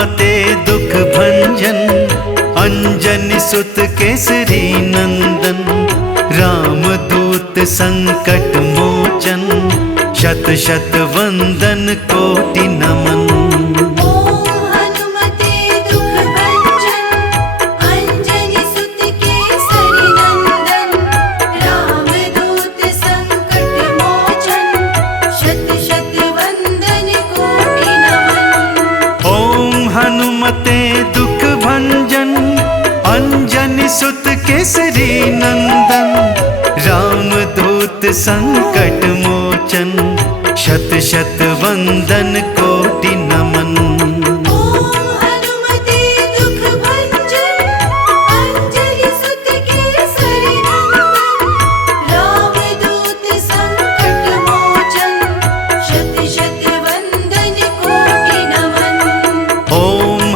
हनुमते दुख भंजन, अंजनी सुत केसरी नंदन। रामदूत संकट मोचन, शत शत वंदन कोटि नमन। दुख भंजन, अंजनी सुत केसरी नंदन। रामदूत संकट मोचन, शत शत वंदन कोटि नमन।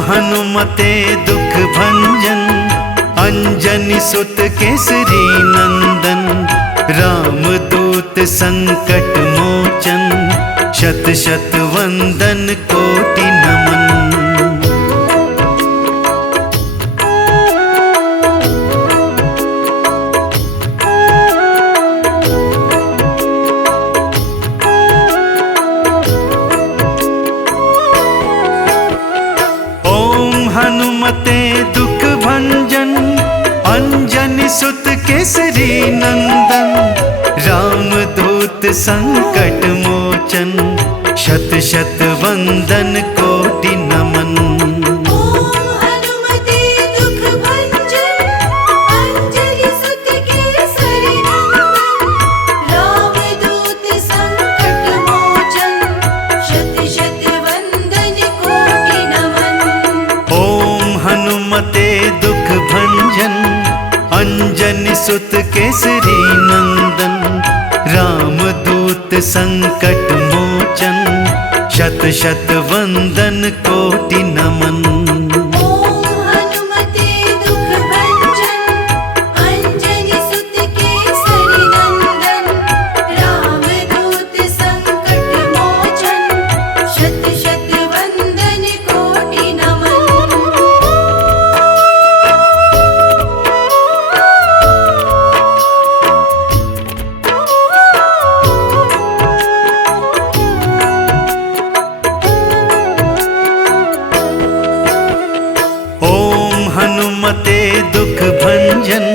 हनुमते दुख भंजन, अंजनी सुत केसरी नंदन। रामदूत संकट मोचन, शत शत वंदन कोटि नमन। हनुमते दुख भंजन, अंजनी सुत केसरी नंदन। रामदूत संकट मोचन, शत शत वंदन कोटि नमन। हनुमते दुख भंजन, अंजनी सुत केसरी नंदन। रामदूत संकट मोचन, शत शत वंदन कोटि नमन। हनुमते दुख भंजन,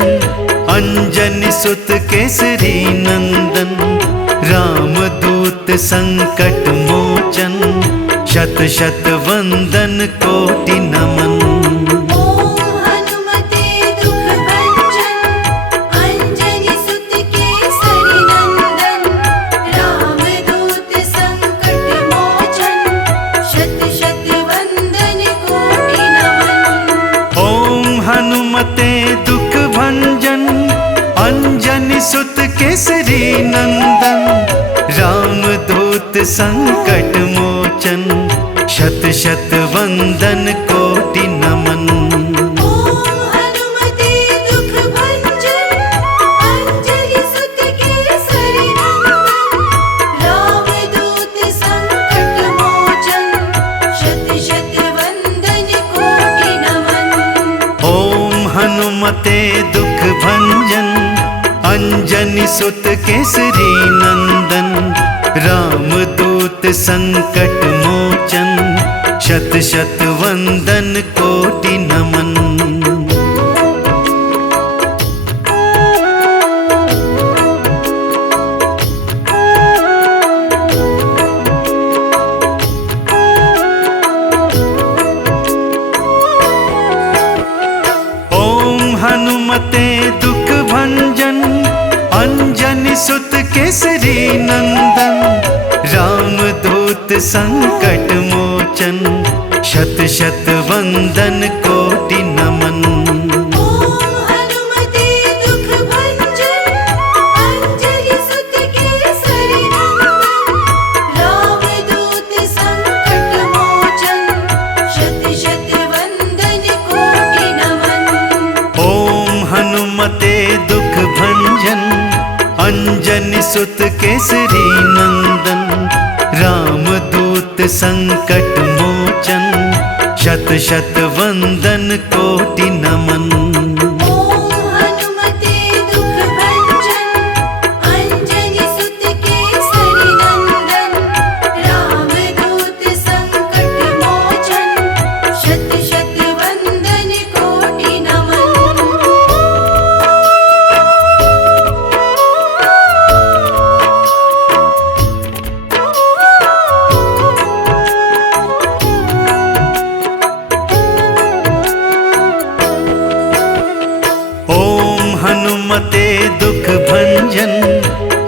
अंजनी सुत केसरी नंदन। रामदूत संकट मोचन, शत शत वंदन कोटि नमन। हनुमते दुख भंजन, अंजनी सुत केसरी नंदन। रामदूत संकट मोचन, शत शत वंदन कोटि नमन। हनुमते दुख भंजन, अंजनी सुत केसरी नंदन। रामदूत संकट मोचन, शत शत वंदन कोटि नमन। हनुमते दुख भंजन, अंजनी सुत केसरी नंदन। रामदूत संकट मोचन, शत शत वंदन कोटि नमन। हनुमते दुख भंजन, अंजनी सुत केसरी नंदन। रामदूत संकट मोचन, शत शत वंदन कोटि नमन। ओम हनुमते दुख भंजन अंजनी सुत केसरी नंदन रामदूत संकट मोचन शत शत वंदन कोटि नमन। हनुमते दुख भंजन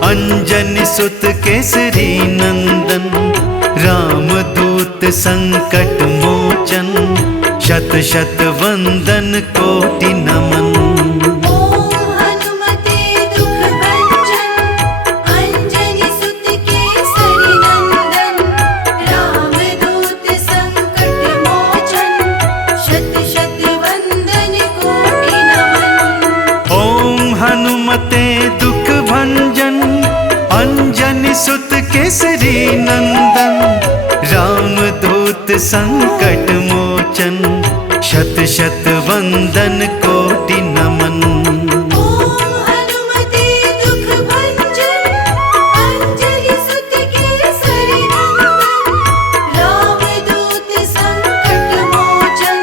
अंजनी सुत केसरी नंदन रामदूत संकट मोचन शत शत वंदन कोटि नमन। ओम हनुमते दुख भंजन अंजनी सुत केसरी नंदन रामदूत संकट मोचन शत शत वंदन कोटि नमन। हनुमते दुख भंजन अंजनी सुत केसरी नंदन रामदूत संकट मोचन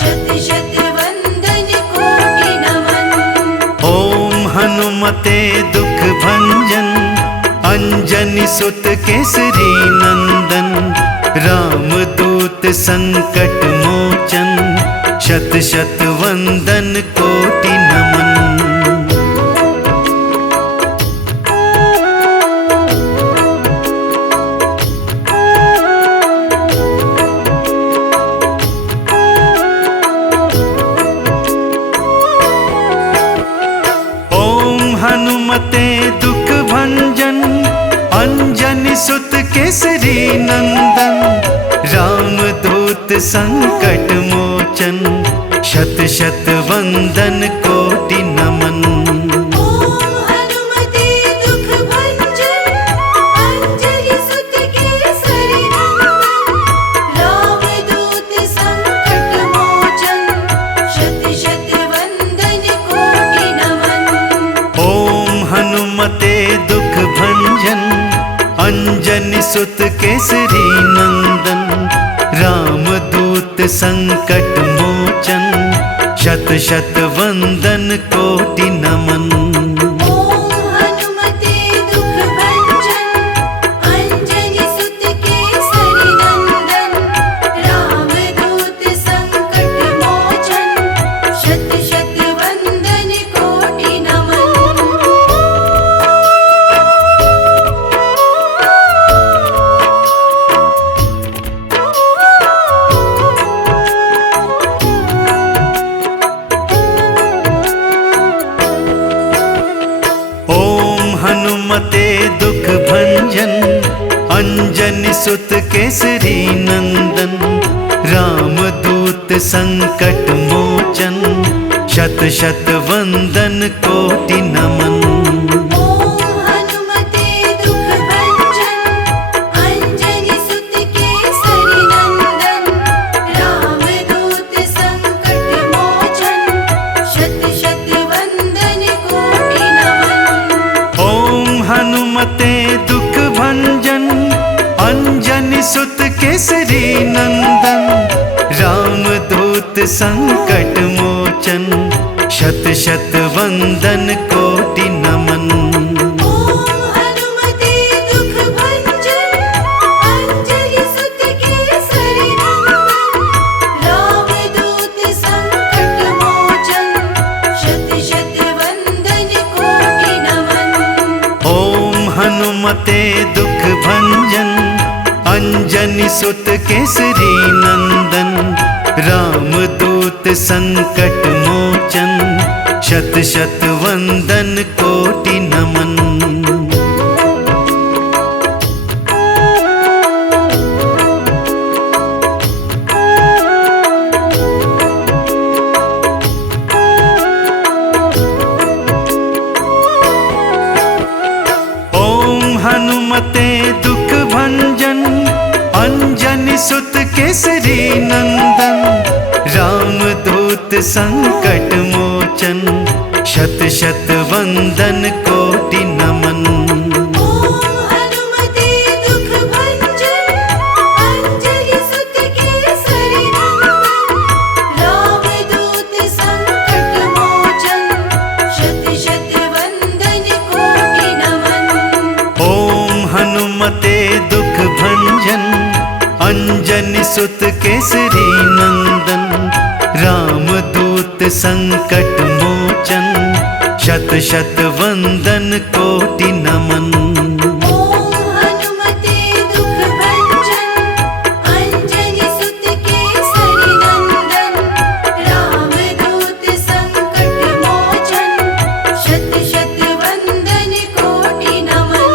शत शत वंदन कोटि नमन। ओम हनुमते दुख भंजन अंजनी सुत केसरी नंदन रामदूत संकट मोचन शत शत वंदन कोटि नमन। हनुमते दुख भंजन अंजनी सुत केसरी नंदन रामदूत संकट मोचन शत शत वंदन कोटि नमन। हनुमते दुख भंजन अंजनी सुत केसरी नंदन रामदूत संकट मोचन शत शत वंदन कोटि नमन। ओम हनुमते दुख भंजन अंजनी सुत केसरी नंदन रामदूत संकट मोचन शत शत वंदन कोटि नमन। हनुमते दुख भंजन अंजनी सुत केसरी नंदन रामदूत संकट मोचन शत शत वंदन कोटि नमन। ओम हनुमते दुख भंजन अंजनी सुत केसरी नंदन रामदूत संकट मोचन शत शत वंदन कोटि नमन। हनुमते दुख भंजन अंजनी सुत केसरी नंदन रामदूत संकट मोचन शत शत वंदन कोटि नमन। ओम हनुमते दुख भंजन अंजनी सुत केसरी नंदन रामदूत संकट मोचन शत शत वंदन कोटि नमन। हनुमते दुख भंजन अंजनी सुत केसरी नंदन रामदूत संकट मोचन शत शत वंदन कोटि नमन। ओम हनुमते दुख भंजन अंजनी सुत केसरी नंदन रामदूत संकट मोचन शत शत वंदन कोटि नमन। हनुमते दुख भंजन अंजनी सुत केसरी नंदन रामदूत संकट मोचन शत शत वंदन कोटि नमन। हनुमते दुख भंजन अंजनी सुत केसरी केसरी नंदन, रामदूत संकट मोचन, शत शत वंदन कोटि नमन। ओम हनुमते दुख भंजन, अंजलि सुत केसरी नंदन, रामदूत संकट मोचन, शत शत वंदन कोटि नमन। ओम हनुमते दुख भंजन, अंजनी सुत केसरी नंदन, रामदूत संकट मोचन, शत शत वंदन कोटि नमन। ओम हनुमते दुख भंजन, अंजनी सुत केसरी नंदन, रामदूत संकट मोचन, शत शत वंदन कोटि नमन।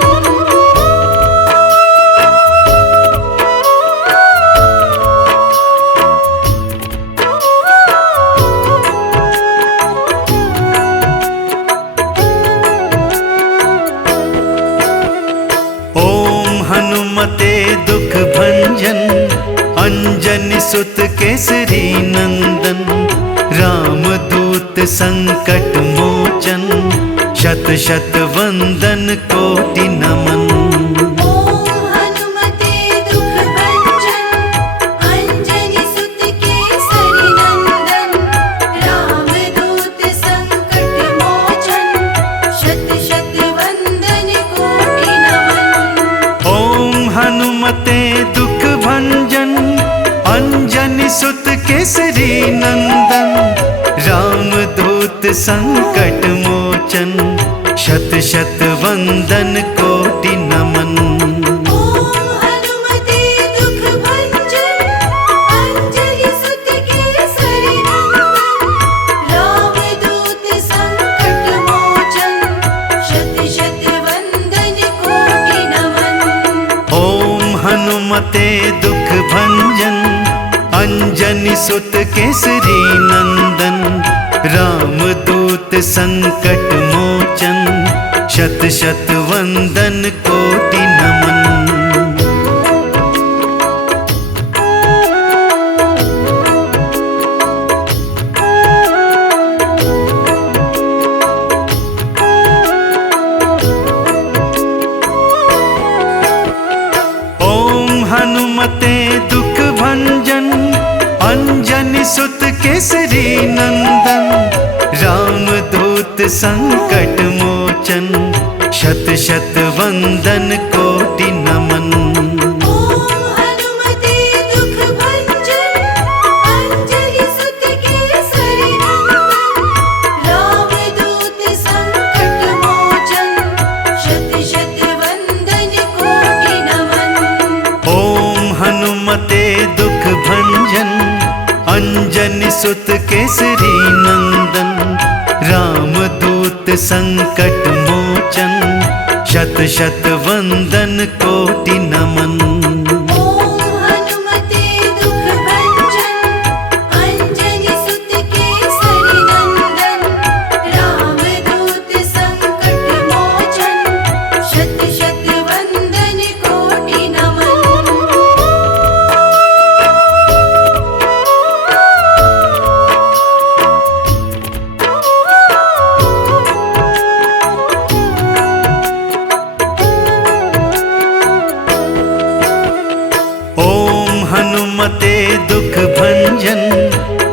ओम हनुमते दुख भंजन, अंजनी सुत केसरी नंदन, रामदूत संकट मोचन, शत शत वंदन कोटि नमन। ओम हनुमते दुख भंजन, अंजनी सुत केसरी नंदन, रामदूत संकट मोचन, शत शत वंदन कोटि नमन। ओम हनुमते दुख भंजन, अंजनी सुत केसरी नंदन, रामदूत संकट मोचन, शत शत वंदन कोटि नमन। ओम हनुमते दुख भंजन, अंजलि सुत केसरी नंदन, रामदूत संकट मोचन, शत शत वंदन कोटि नमन। ओम हनुमते दुख भंजन, अंजनी सुत केसरी नंदन, रामदूत संकट मोचन, शत शत वंदन कोटि नमन। ओम हनुमते दुख भंजन, अंजनी सुत केसरी नंदन, रामदूत संकट मोचन, शत शत वंदन कोटि नमन। ओम हनुमते दुख भंजन, अंजलि सुत केसरी नंदन, रामदूत संकट मोचन, शत शत वंदन कोटि नमन। ओम हनुमते दुख भंजन, अंजनी सुत केसरी नंदन, रामदूत संकट मोचन, शत शत वंदन कोटि नमन। ओम हनुमते दुख भंजन, अंजलि सुत केसरी नंदन, रामदूत संकट मोचन, शत शत वंदन कोटि नमन। ओम हनुमते दुख भंजन,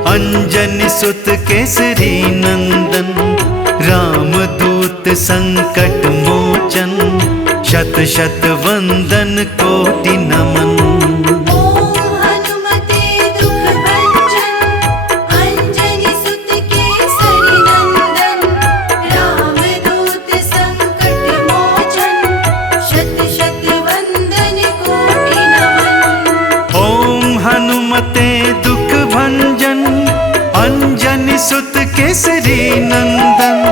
अंजनी सुत केसरी नंदन, रामदूत संकट मोचन, शत शत वंदन कोटि नमन। ओम हनुमते दुख भंजन, अंजलि सुत केसरी नंदन, रामदूत संकट मोचन, शत शत वंदन कोटि नमन। ओम हनुमते दुख भंजन, अंजनी सुत केसरी नंदन,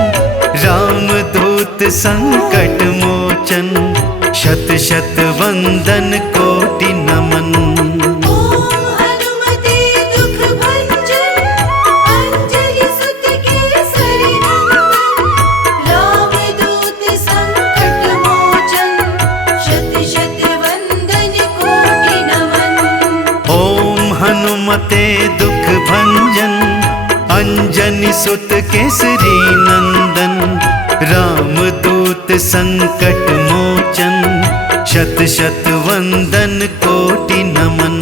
रामदूत संकट मोचन, शत शत वंदन कोटि नमन। ओम हनुमते दुख भंजन, अंजलि सुत केसरी नंदन, रामदूत संकट मोचन, शत शत वंदन कोटि नमन। ओम हनुमते दुख भंजन, अंजनी सुत केसरी नंदन। रामदूत संकट मोचन, शत शत वंदन कोटि नमन।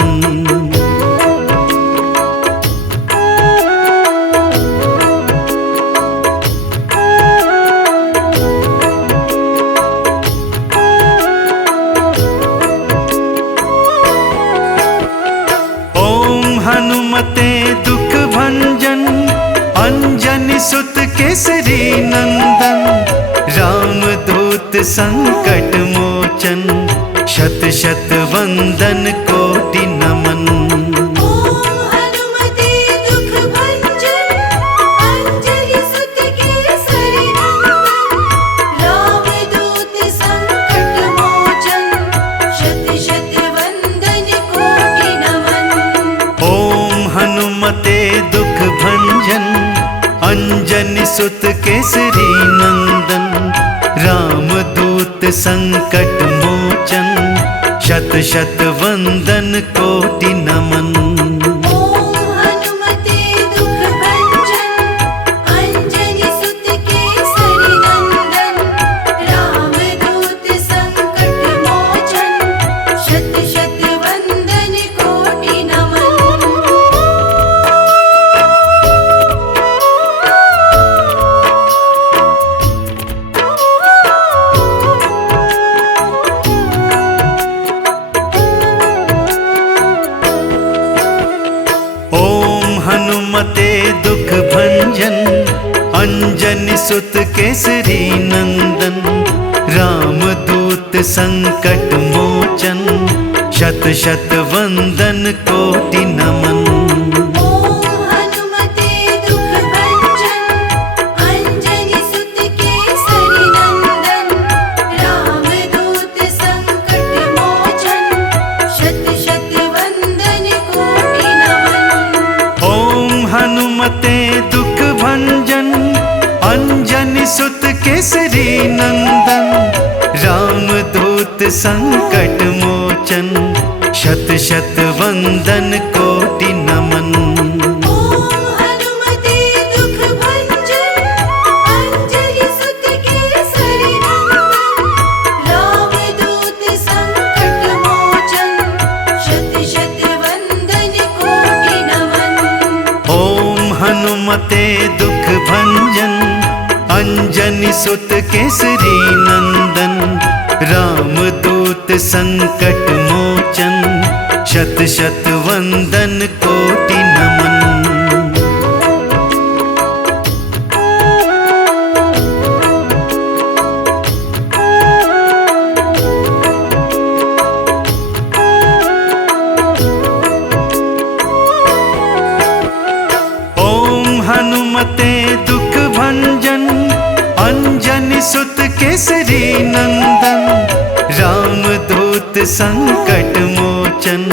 हनुमते दुख भंजन, अंजनी सुत केसरी नंदन। रामदूत संकट मोचन, शत शत वंदन कोटि नमन। ओम हनुमते दुख भंजन, अंजनी सुत केसरी नंदन। रामदूत संकट मोचन, शत शत वंदन कोटि नमन। ओम हनुमते दुख भंजन, अंजनी सुत केसरी नंदन। रामदूत संकट मोचन, शत शत वंदन कोटि नमन। ओम हनुमते दुख भंजन, अंजनी सुत केसरी नंदन। रामदूत संकट मोचन, शत शत वंदन कोटि नमन। हनुमते दुख भंजन, अंजनी सुत केसरी नंदन। रामदूत संकट मोचन, शत शत वंदन कोटि नमन। ओम हनुमते दुख भंजन, अंजनी सुत केसरी नंदन। रामदूत संकट मोचन, शत शत वंदन कोटि नमन। ओम हनुमते दुख भंजन, अंजनी सुत केसरी नंदन। रामदूत संकट मोचन, शत शत वंदन कोटि नमन। ओम हनुमते दुख भंजन, अंजनी सुत केसरी नंदन। रामदूत संकट मोचन, शत शत वंदन कोटि नमन। ओम हनुमते दुख भंजन, अंजनी सुत केसरी नंदन। रामदूत संकट मोचन, शत शत वंदन कोटि नमन। हनुमते दुख भंजन, अंजनी सुत केसरी नंदन। रामदूत संकट मोचन,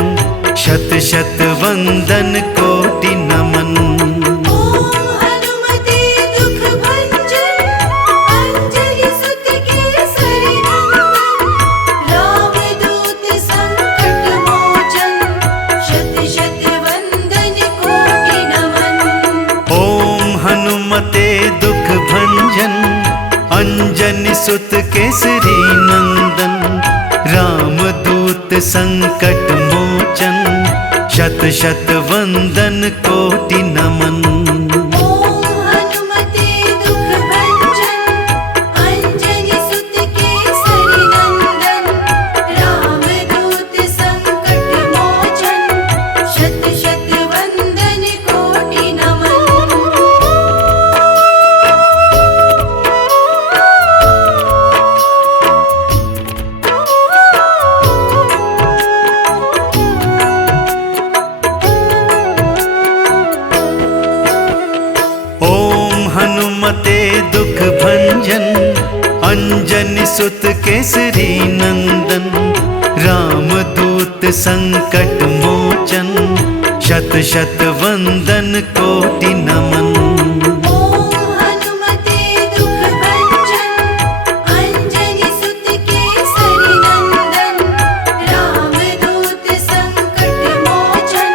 शत शत वंदन कोटि नमन। ओम हनुमते दुख भंजन, अंजनी सुत केसरी नंदन। रामदूत संकट मोचन, शत शत वंदन कोटि नमन। ओम हनुमते दुख भंजन, अंजनी सुत केसरी नंदन। रामदूत संकट मोचन, शत शत वंदन कोटि नमन। ओम हनुमते दुख भंजन, अंजनी सुत केसरी नंदन। रामदूत संकट मोचन, शत शत वंदन कोटि नमन। हनुमते दुख भंजन, अंजनी सुत केसरी नंदन। रामदूत संकट मोचन, शत शत वंदन कोटि नमन। ओम हनुमते दुख भंजन, अंजनी सुत केसरी नंदन। रामदूत संकट मोचन,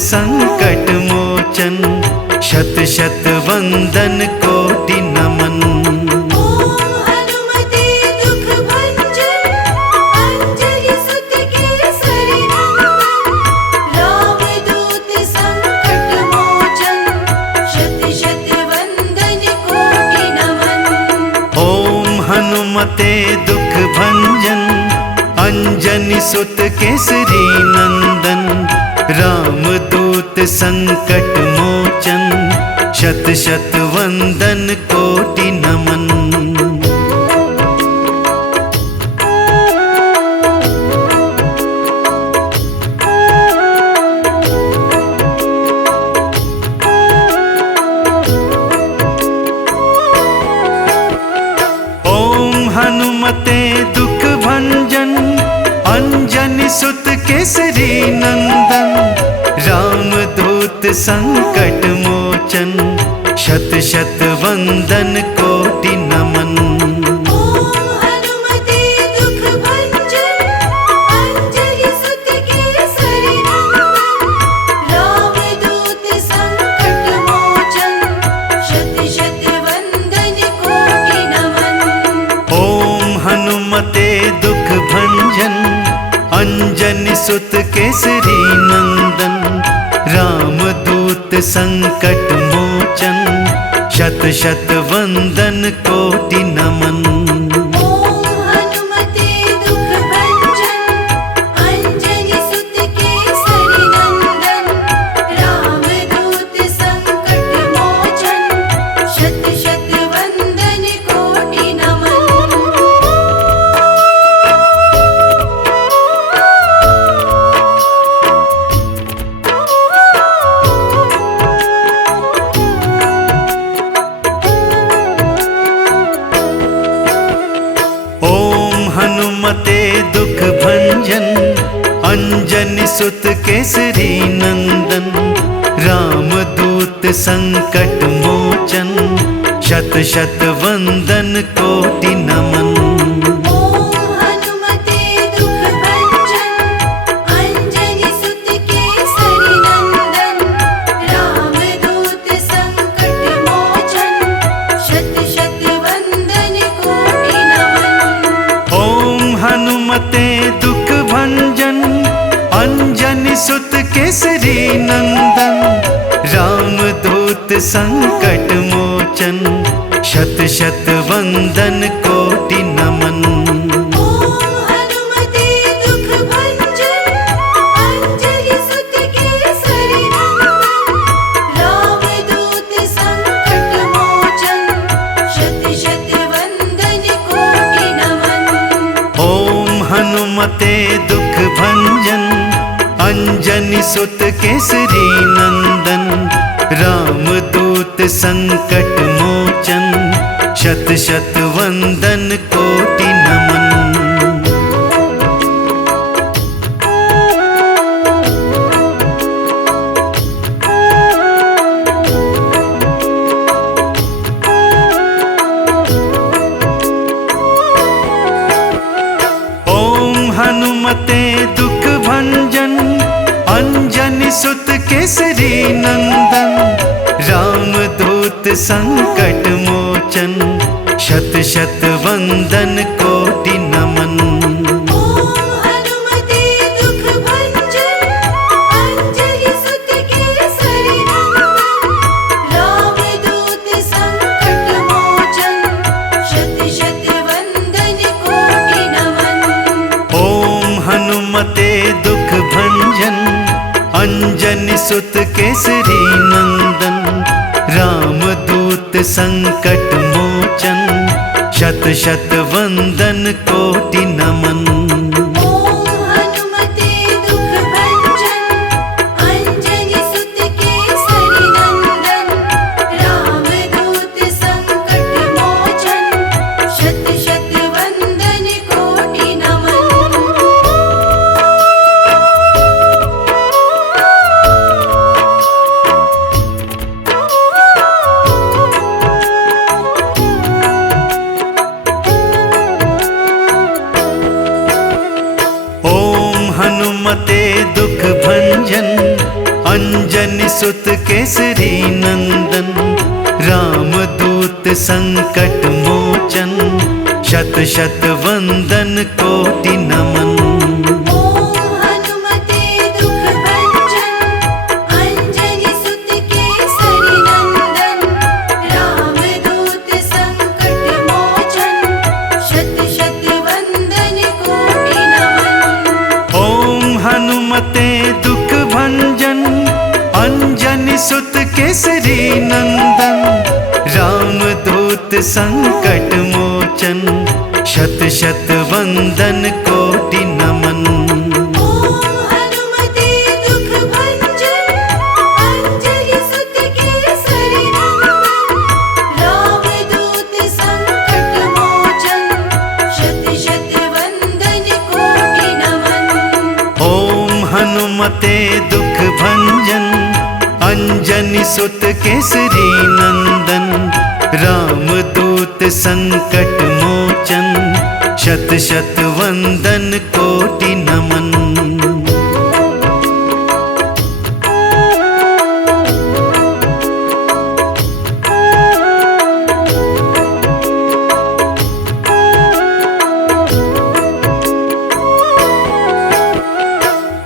संकट मोचन, शत शत वंदन कोटि नमन। ओम हनुमते दुख भंजन, अंजनी सुत केसरी नंदन। रामदूत संकट मोचन, शत शत वंदन कोटि नमन। ओम हनुमते दुख भंजन, अंजनी सुत केसरी नंदन। रामदूत संकट मोचन, शत शत वंदन कोटि नमन। ओम हनुमते दुख भंजन, अंजनी सुत केसरी नंदन। रामदूत संकट मोचन, शत शत वंदन कोटि नमन। ओम हनुमते दुख भंजन, अंजनी सुत केसरी नंदन। रामदूत संकट मोचन, शत शत वंदन कोटि नमन। ओम हनुमते दुख भंजन, अंजनी सुत केसरी नंदन। रामदूत संकट मोचन, शत शत वंदन कोटि नमन। ओम हनुमते दुख भंजन, अंजनी सुत केसरी नंदन। रामदूत संकट मोचन, शत शत वंदन कोटि नमन। ओम हनुमते दुख भंजन, अंजनी सुत केसरी नंदन। रामदूत संकट मोचन, शत शत वंदन कोटि नमन। ओम हनुमते दुख भंजन, अंजनी सुत केसरी नंदन। रामदूत संकट मोचन, शत शत वंदन कोटि नमन। ओम हनुमते दुख भंजन, अंजनी सुत केसरी नंदन। रामदूत संकट मोचन, शत शत वंदन कोटि नमन। ओम हनुमते दुख भंजन, अंजनी सुत केसरी नंदन। रामदूत संकट मोचन, शत शत वंदन कोटि नमन। ओम हनुमते दुख भंजन, अंजनी सुत केसरी नंदन। रामदूत संकट मोचन, शत शत वंदन कोटि नमन। ओम हनुमते दुख भंजन, अंजनी सुत केसरी नंदन। रामदूत संकट मोचन, शत शत वंदन कोटि नमन। ओम हनुमते दुख भंजन, अंजनी सुत केसरी नंदन। रामदूत संकट मोचन, शत शत वंदन कोटि नमन। ओम हनुमते दुख भंजन, अंजनी सुत केसरी नंदन। रामदूत संकट मोचन, शत शत वंदन कोटि नमन। ओम हनुमते दुख भंजन, अंजनी सुत केसरी नंदन। रामदूत संकट मोचन, शत शत वंदन कोटि नमन। केसरी नंदन, रामदूत संकट मोचन, शत शत वंदन कोटि नमन। ओम हनुमते दुख भंजन, अंजनी सुत केसरी नंदन, रामदूत संकट मोचन, शत शत वंदन कोटि नमन। ओम हनुमते दुख भंजन, अंजनी सुत केसरी नंदन, रामदूत संकट मोचन, शत शत वंदन कोटि नमन। ओम हनुमते दुख भंजन, अंजनी सुत केसरी नंदन, रामदूत संकट मोचन, शत शत वंदन कोटि नमन। ओम हनुमते दुख भंजन, अंजनी सुत केसरी नंदन, रामदूत संकट मोचन, शत शत वंदन कोटि नमन।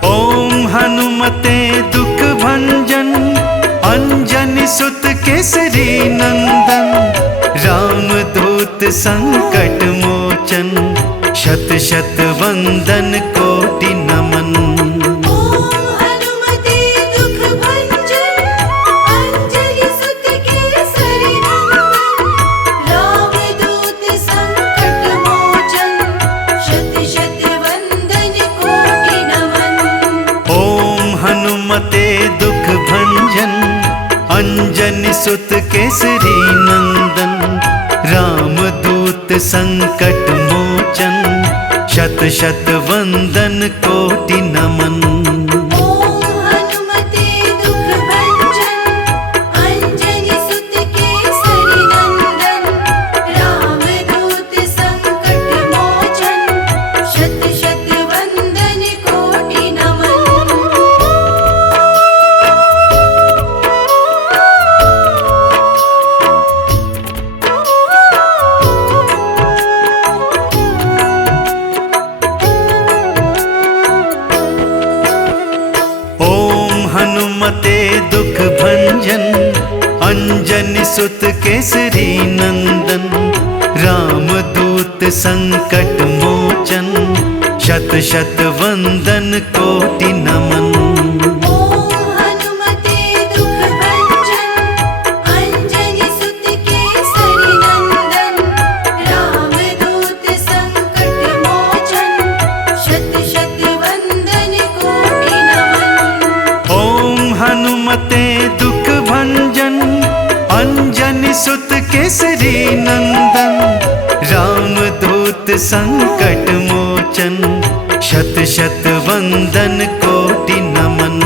ओम हनुमते दुख भंजन, अंजनी सुत केसरी नंदन, रामदूत संकट मोचन, शत शत वंदन कोटि नमन। ओम हनुमते दुख भंजन, अंजनी सुत केसरी नंदन, रामदूत संकट मोचन, शत शत वंदन कोटि नमन। ओम हनुमते दुख भंजन, अंजनी सुत केसरी नंदन, रामदूत संकट मोचन, शत शत वंदन कोटि नमन। ओम हनुमते दुख भंजन, अंजनी सुत केसरी नंदन, रामदूत संकट मोचन, शत शत वंदन कोटि नमन। ओम हनुमते दुख भंजन, अंजनी सुत केसरी नंदन, रामदूत संकट मोचन, शत शत वंदन कोटि नमन। ओम हनुमते दुख भंजन, अंजनी सुत केसरी नंदन, रामदूत संकट मोचन, शत शत वंदन कोटि नमन। ओम हनुमते दुख भंजन, अंजनी सुत केसरी नंदन, रामदूत संकट मोचन, शत शत वंदन कोटि नमन।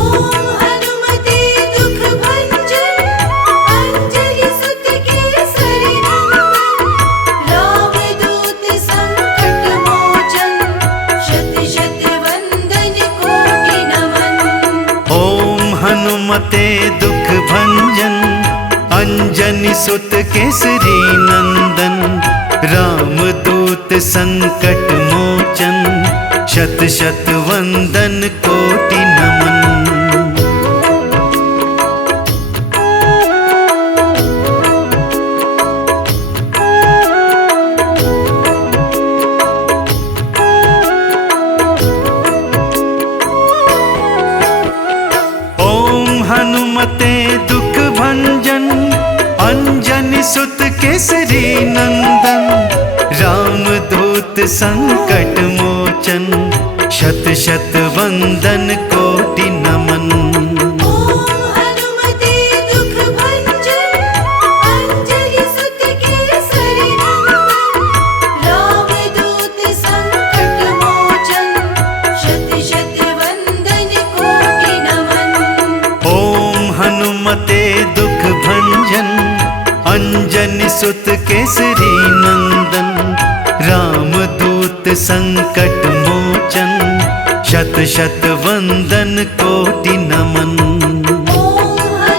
ओम हनुमते दुख भंजन, अंजनी सुत केसरी नंदन, रामदूत संकट मोचन, शत शत वंदन कोटि नमन। ओम हनुमते दुख भंजन, अंजनी सुत केसरी नंदन, रामदूत संकट मोचन, शत शत वंदन कोटि नमन। ओम हनुमते दुख भंजन, अंजनी सुत केसरी नंदन, रामदूत संकट मोचन, शत शत वंदन कोटि नमन। ओम हनुमते दुख भंजन, अंजनी सुत केसरी नंदन, रामदूत संकट मोचन, शत शत वंदन कोटि नमन। ओम हनुमते दुख भंजन, अंजनी सुत केसरी नंदन, रामदूत संकट मोचन, शत शत वंदन कोटि नमन। ओम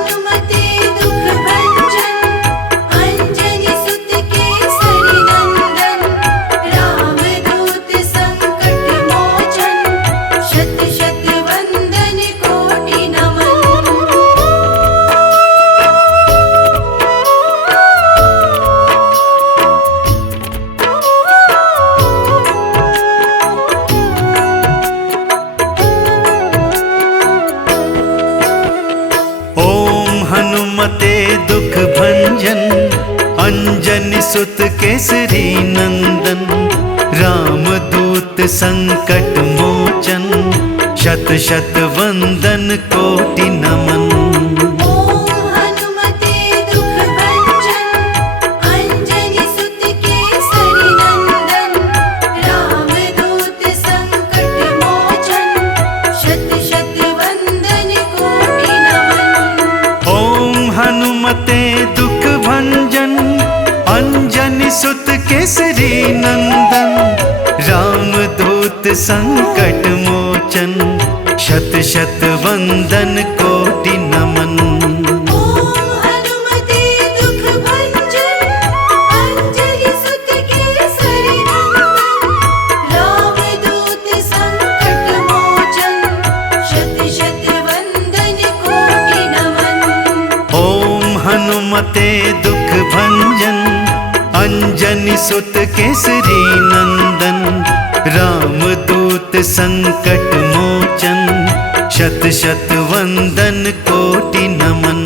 सुत केसरी नंदन, रामदूत संकट मोचन, शत शत वंदन कोटि नमन। ओम हनुमते दुख भंजन, अंजनी सुत केसरी नंदन, रामदूत संकट मोचन, शत शत वंदन कोटि नमन। ओम हनुमते दुख भंजन, अंजनी सुत केसरी नंदन, रामदूत संकट मोचन, शत शत वंदन कोटि नमन। ओम हनुमते दुख भंजन, अंजनी सुत केसरी नंदन, रामदूत संकट मोचन, शत शत वंदन कोटि नमन। ओम हनुमते दुख भंजन, अंजनी सुत केसरी नंदन, रामदूत संकट मोचन, शत शत वंदन कोटि नमन।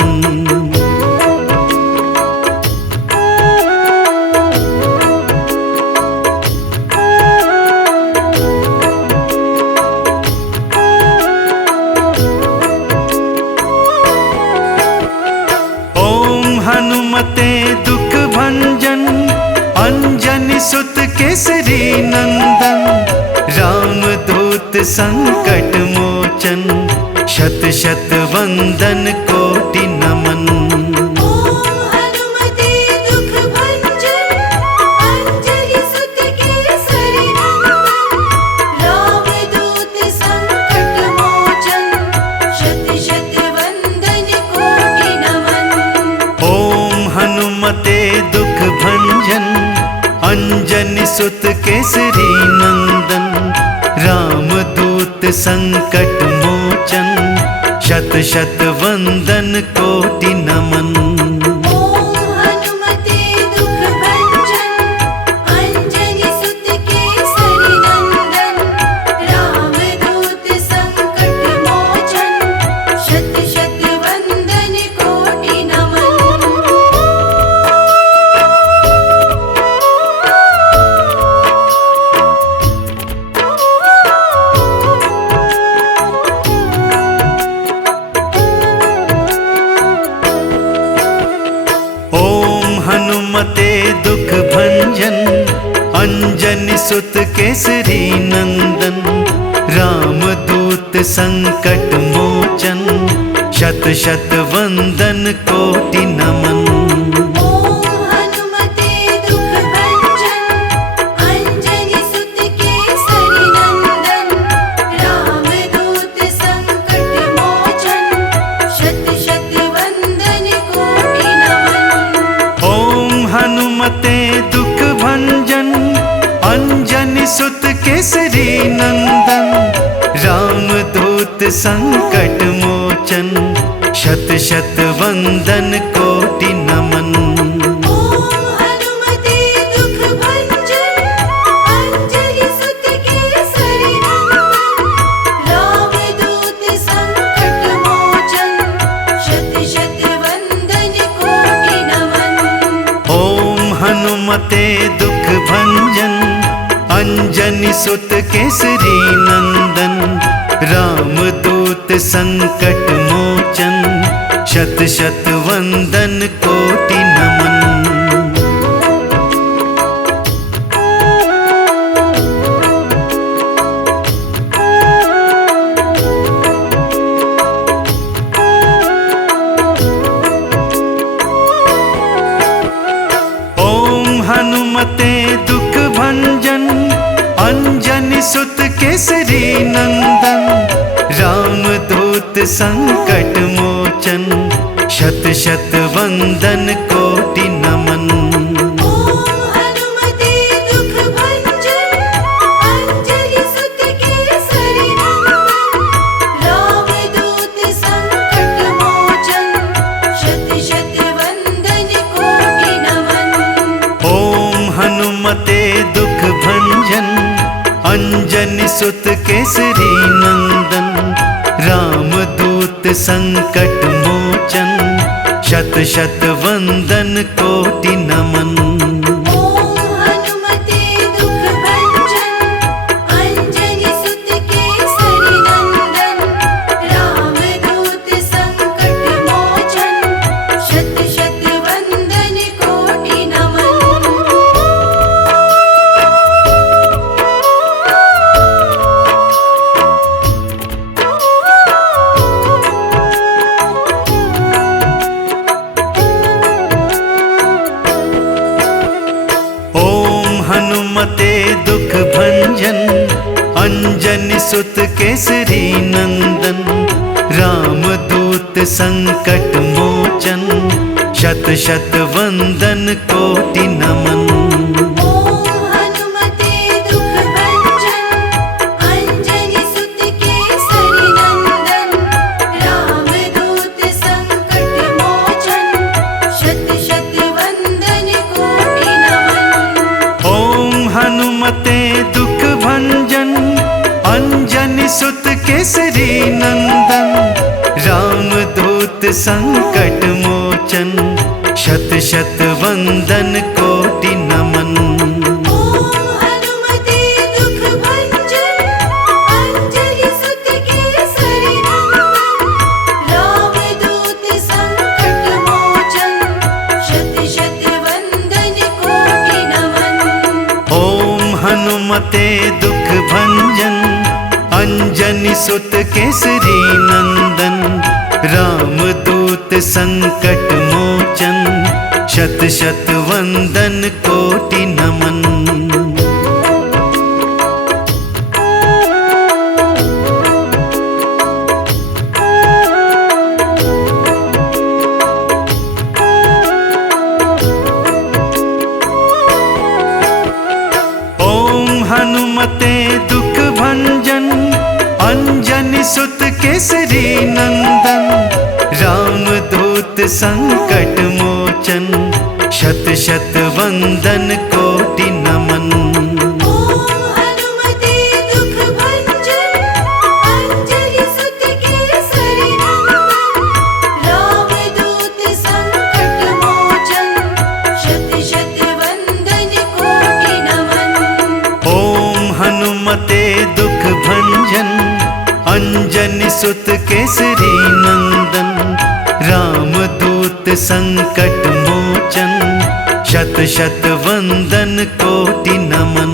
ओम हनुमते दुख भंजन, अंजनी सुत केसरी नंदन, रामदूत संकट मोचन, शत शत वंदन कोटि नमन। ओम हनुमते दुख भंजन, अंजनी सुत केसरी नंदन, रामदूत संकट मोचन, शत शत वंदन कोटि नमन। ओम हनुमते दुख भंजन, अंजनी सुत केसरी नंदन, रामदूत संकट मोचन, शत शत वंदन कोटि नमन। ओम हनुमते दुख भंजन, अंजनी सुत केसरी नंदन, रामदूत संकट मोचन, शत शत वंदन कोटि नमन। ओम हनुमते दुख भंजन, अंजनी सुत केसरी नंदन, रामदूत संकट मोचन, शत शत वंदन कोटि नमन। ओम हनुमते दुख भंजन, अंजनी सुत केसरी नंदन, रामदूत संकट मोचन, शत शत वंदन कोटि नमन। ओम हनुमते दुख भंजन, अंजनी सुत केसरी नंदन, रामदूत संकट मोचन, शत शत वंदन कोटि नमन। ओम हनुमते दुख भंजन, अंजनी सुत केसरी नंदन, रामदूत संकट मोचन, शत शत वंदन कोटि नमन। ओम हनुमते दुख भंजन, अंजनी सुत केसरी नंदन, रामदूत संकट मोचन, शत शत वंदन कोटि नमन। ओम हनुमते दुख भंजन, अंजनी सुत केसरी नंदन, रामदूत संकट मोचन, शत शत वंदन कोटि नमन। ओम हनुमते दुख भंजन, अंजनी सुत केसरी नंदन, रामदूत संकट मोचन, शत शत वंदन कोटि नमन। ओम हनुमते दुख भंजन, अंजनी सुत केसरी नंदन, रामदूत संकट मोचन, शत शत वंदन कोटि नमन। सुत केसरी नंदन, रामदूत संकट मोचन, शत शत वंदन कोटि नमन। ओम हनुमते दुख भंजन, अंजनी सुत केसरी नंदन, रामदूत संकट मोचन, शत शत वंदन कोटि नमन। ओम हनुमते दुख भंजन, अंजनी सुत केसरी नंदन, रामदूत संकट मोचन, शत शत वंदन कोटि नमन। ओम हनुमते दुख भंजन, अंजनी सुत केसरी नंदन, रामदूत संकट मोचन, शत शत वंदन कोटि नमन। ओम हनुमते दुख भंजन, अंजनी सुत केसरी नंदन, रामदूत संकट मोचन, शत शत वंदन कोटि नमन। ओम हनुमते दुख भंजन, अंजनी सुत केसरी नंदन, रामदूत संकट मोचन, शत शत वंदन कोटि नमन। ओम हनुमते दुख भंजन, अंजनी सुत केसरी नंदन, रामदूत संकट मोचन, शत शत वंदन कोटि नमन। ओम हनुमते दुख भंजन, अंजनी सुत केसरी नंदन, रामदूत संकट मोचन, शत शत वंदन कोटि नमन।